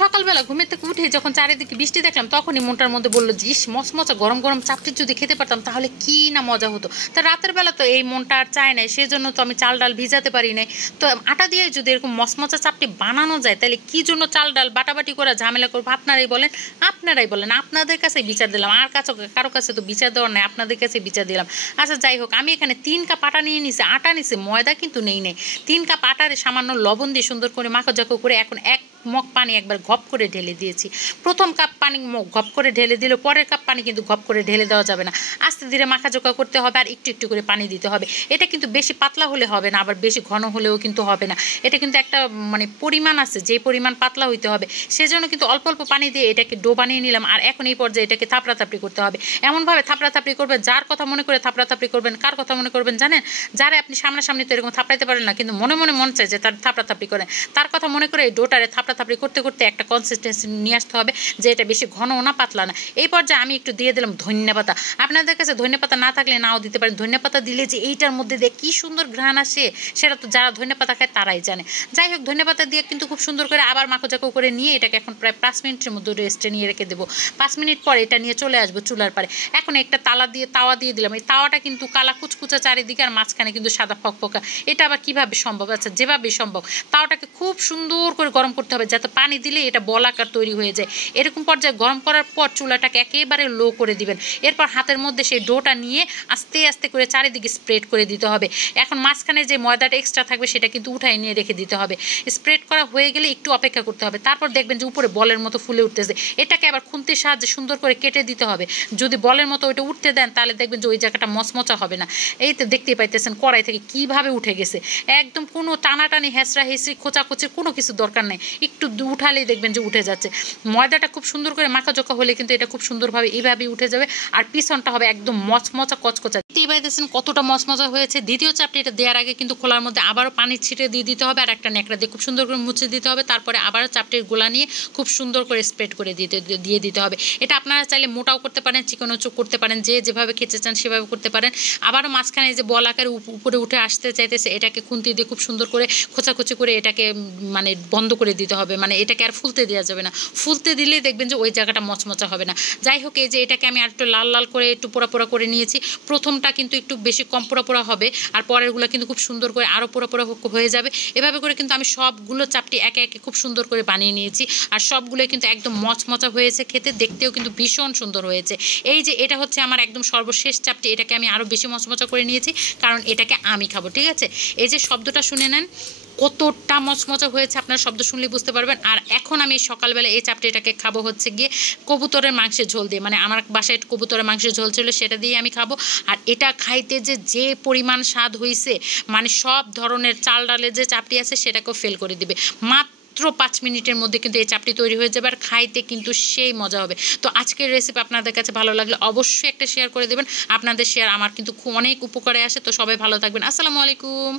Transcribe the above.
সকালবেলা ঘুমের থেকে উঠে যখন চারিদিকে বৃষ্টি দেখলাম তখনই মনটার মধ্যে বললো যে ইস মচমচা গরম গরম চাপটি যদি খেতে পারতাম তাহলে কি না মজা হতো। তা রাতের বেলা তো এই মনটা আর চায় নাই, সেজন্য তো আমি চাল ডাল ভিজাতে পারি নাই। তো আটা দিয়ে যদি এরকম মচমচা চাপটি বানানো যায় তাহলে কি জন্য চাল ডাল বাটাবাটি করে ঝামেলা করবো? আপনারাই বলেন, আপনাদের কাছে বিচার দিলাম, আর কারো কাছে তো বিচার দেওয়ার নাই, আপনাদের কাছে বিচার দিলাম। আচ্ছা যাই হোক, আমি এখানে 3 কাপ আটা নিয়ে নিছি, আটা নিছি, ময়দা কিন্তু নেই। 3 কাপ আটারে সামান্য লবণ দিয়ে সুন্দর করে মাখাজাকো করে এখন 1 মগ পানি একবার ঘপ করে ঢেলে দিয়েছি। প্রথম কাপ পানি ঘপ করে ঢেলে দিলে পরের কাপ পানি কিন্তু ঘপ করে ঢেলে দেওয়া যাবে না, আস্তে ধীরে মাখাজোকা করতে হবে আর একটু একটু করে পানি দিতে হবে। এটা কিন্তু বেশি পাতলা হলে হবে না, আবার বেশি ঘন হলেও কিন্তু হবে না। এটা কিন্তু একটা মানে পরিমাণ আছে, যে পরিমাণ পাতলা হইতে হবে, সেজন্য কিন্তু অল্প অল্প পানি দিয়ে এটাকে ডো বানিয়ে নিলাম। আর এখন এই পর্যায়ে এটাকে থাপড়াথাপড়ি করতে হবে, এমনভাবে থাপড়াথাপড়ি করবেন যার কথা মনে করে থাপড়াথাপড়ি করবেন। কার কথা মনে করবেন জানেন? যারা আপনি সামনাসামনি তো এরকম থাপড়াইতে পারেন না, কিন্তু মনে মনে মন চায় যে তার থাপড়াথাপড়ি করেন, তার কথা মনে করে এই ডোটারে থাপড়াথাপড়ি করতে করতে একটা কনসিস্টেন্সি নিয়ে আসতে হবে যে এটা বেশি ঘনও না পাতলা না। এই পর্যায়ে আমি একটু দিয়ে দিলাম ধনিয়া পাতা। আপনাদের কাছে ধনিয়া পাতা না থাকলে নাও দিতে পারেন। ধনিয়া পাতা দিলে যে এইটার মধ্যে দিয়ে কী সুন্দর ঘ্রাণ আসে সেটা তো যারা ধনিয়া পাতা খায় তারাই জানে। যাই হোক, ধনিয়া পাতা দিয়ে কিন্তু খুব সুন্দর করে আবার মাখোজাকো করে নিয়ে এটাকে এখন প্রায় 5 মিনিটের মধ্যে রেস্টে নিয়ে রেখে দেবো। 5 মিনিট পরে এটা নিয়ে চলে আসবো চুলার পারে। এখন একটা তাওয়া দিয়ে দিলাম। এই তাওয়াটা কিন্তু কালা কুচকুচা চারিদিকে, আর মাঝখানে কিন্তু সাদা ফকফকা। এটা আবার কিভাবে সম্ভব? আচ্ছা, যেভাবে সম্ভব, তাওয়াটাকে খুব সুন্দর করে গরম করতে হবে যাতে পানি দিলে এটা বলাকার তৈরি হয়ে যায়। এরকম পর্যায়ে গরম করার পর চুলাটাকে একেবারে লো করে দিবেন। এরপর হাতের মধ্যে সেই ডোটা নিয়ে আস্তে আস্তে করে চারিদিকে স্প্রেড করে দিতে হবে। এখন মাঝখানে যে ময়দাটা এক্সট্রা থাকবে সেটা কিন্তু উঠাই নিয়ে রেখে দিতে হবে। স্প্রেড করা হয়ে গেলে একটু অপেক্ষা করতে হবে, তারপর দেখবেন যে উপরে বলের মতো ফুলে উঠতেছে। এটাকে আবার খুন্তির সাহায্যে সুন্দর করে কেটে দিতে হবে। যদি বলের মতো ওইটা উঠতে দেন তাহলে দেখবেন যে ওই জায়গাটা মচমচা হবে না। এই তো দেখতেই পাইতেছেন কড়াই থেকে কিভাবে উঠে গেছে। একদম কোনো টানাটানি হেঁচড়া হেঁচড়ি খোঁচাখুচির কোনো কিছু দরকার নেই, একটু উঠালেই দেখবেন যে উঠে যাচ্ছে। ময়দাটা খুব সুন্দর করে মাখাজোকা হলে কিন্তু এটা খুব সুন্দরভাবে এইভাবেই উঠে যাবে। আর পিছনটা হবে একদম মচমচা কচকচা। দেখতেই পাইতেছেন কতটা মচমচা হয়েছে। দ্বিতীয় চাপটি এটা দেওয়ার আগে কিন্তু খোলার মধ্যে আবারও পানি ছিটে দিয়ে দিতে হবে, আর একটা ন্যাকড়া দিয়ে খুব সুন্দর করে মুছে দিতে হবে। তারপরে আবারও চাপটির গোলা নিয়ে খুব সুন্দর করে স্প্রেড করে দিয়ে দিতে হবে। এটা আপনারা চাইলে মোটাও করতে পারেন, চিকনও করতে পারেন, যে যেভাবে খেতে চান সেভাবে করতে পারেন। আবারও মাঝখানে যে বল আকারে উপরে উঠে আসতে চাইতেছে এটাকে খুন্তি দিয়ে খুব সুন্দর করে খোঁচাখুচি করে এটাকে মানে বন্ধ করে দিতে হবে, মানে এটাকে আর ফুলতে দেওয়া যাবে না। ফুলতে দিলেই দেখবেন যে ওই জায়গাটা মচমচা হবে না। যাই হোক, এই যে এটাকে আমি আর একটু লাল লাল করে একটু পোড়া পোড়া করে নিয়েছি। প্রথমটা কিন্তু একটু বেশি কম পোড়া পোড়া হবে, আর পরেরগুলো কিন্তু খুব সুন্দর করে আরও পোড়া পোড়া হয়ে যাবে। এভাবে করে কিন্তু আমি সবগুলো চাপটি একে একে খুব সুন্দর করে বানিয়ে নিয়েছি, আর সবগুলো কিন্তু একদম মচমচা হয়েছে, খেতে দেখতেও কিন্তু ভীষণ সুন্দর হয়েছে। এই যে এটা হচ্ছে আমার একদম সর্বশেষ চাপটি, এটাকে আমি আরও বেশি মচমচা করে নিয়েছি কারণ এটাকে আমি খাবো। ঠিক আছে, এই যে শব্দটা শুনে নেন কতটা মচমচা হয়েছে, আপনার শব্দ শুনলেই বুঝতে পারবেন। আর এখন আমি সকালবেলা এই চাপটি এটাকে খাবো হচ্ছে গিয়ে কবুতরের মাংসের ঝোল দিয়ে, মানে আমার বাসায় কবুতরের মাংসের ঝোল ছিল সেটা দিয়ে আমি খাবো। আর এটা খাইতে যে পরিমাণ স্বাদ হয়েছে, মানে সব ধরনের চাল ডালের যে চাপটি আছে সেটাকেও ফেল করে দিবে। মাত্র 5 মিনিটের মধ্যে কিন্তু এই চাপটি তৈরি হয়ে যাবে, আর খাইতে কিন্তু সেই মজা হবে। তো আজকের রেসিপি আপনাদের কাছে ভালো লাগলে অবশ্যই একটা শেয়ার করে দেবেন। আপনাদের শেয়ার আমার কিন্তু অনেক উপকারে আসে। তো সবাই ভালো থাকবেন। আসসালামু আলাইকুম।